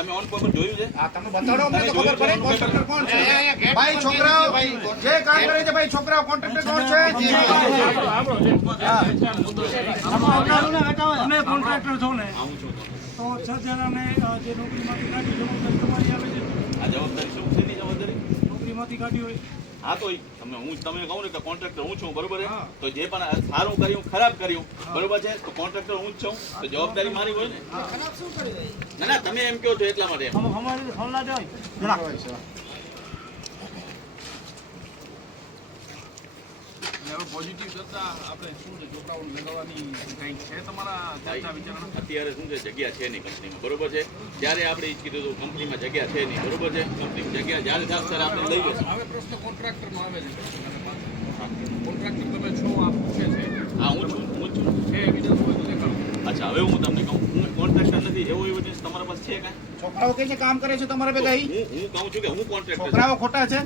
તમે ઓન પર જોયું છે? આ તમે બતાડો અમને તો ખબર પડે કોન્ટ્રાક્ટર કોણ છે. ભાઈ છોકરાઓ જે કામ કરે છે ભાઈ છોકરાઓ કોન્ટ્રાક્ટર કોણ છે? અમે કોન્ટ્રાક્ટર છો ને આવું છું તો 6 જણાને જે નોકરીમાંથી કાઢી જવાબદારી તમારી આવે છે. આ જવાબદારી શું છે? જવાબદારી નોકરીમાંથી કાઢી હોય હા તો તમે કહું ને કે કોન્ટ્રાક્ટર હું છું, બરોબર છે? તો જે પણ સારું કર્યું ખરાબ કર્યું, બરોબર છે, તો કોન્ટ્રાક્ટર હું જ છું, તો જવાબદારી મારી હોય ને. ના ના, તમે એમ કહો છો એટલા માટે. અમારી ફોનલા જાય પોઝિટિવ કરતા આપણે શું છે છોકરાઓને લગાવવાની કંઈક છે તમારા ચર્ચા વિચારણા? અત્યારે શું છે, જગ્યા છે નહીં કંપનીમાં, બરોબર છે? ત્યારે આપણે એ જ કીધું હતું કંપનીમાં જગ્યા છે નહીં, બરોબર છે? કંપનીમાં જગ્યા જ્યારે થશે ત્યારે આપણે લઈ જશું. હવે પ્રશ્ન કોન્ટ્રાક્ટરનો આવે છે. કોન્ટ્રાક્ટર તમે છો આ પૂછે છે. હા, હું છું. છે એવિડન્સ હોય તો દેખાડો. અચ્છા, હવે હું તમને કહું, હું કોન્ટ્રાક્ટર નથી એવો એવિડન્સ તમારા પાસે છે કાંઈ? છોકરાઓ કે છે કામ કરે છે તમારા ભેગા હું કહું છું કે હું કોન્ટ્રાક્ટર છું. છોકરાઓ ખોટા છે.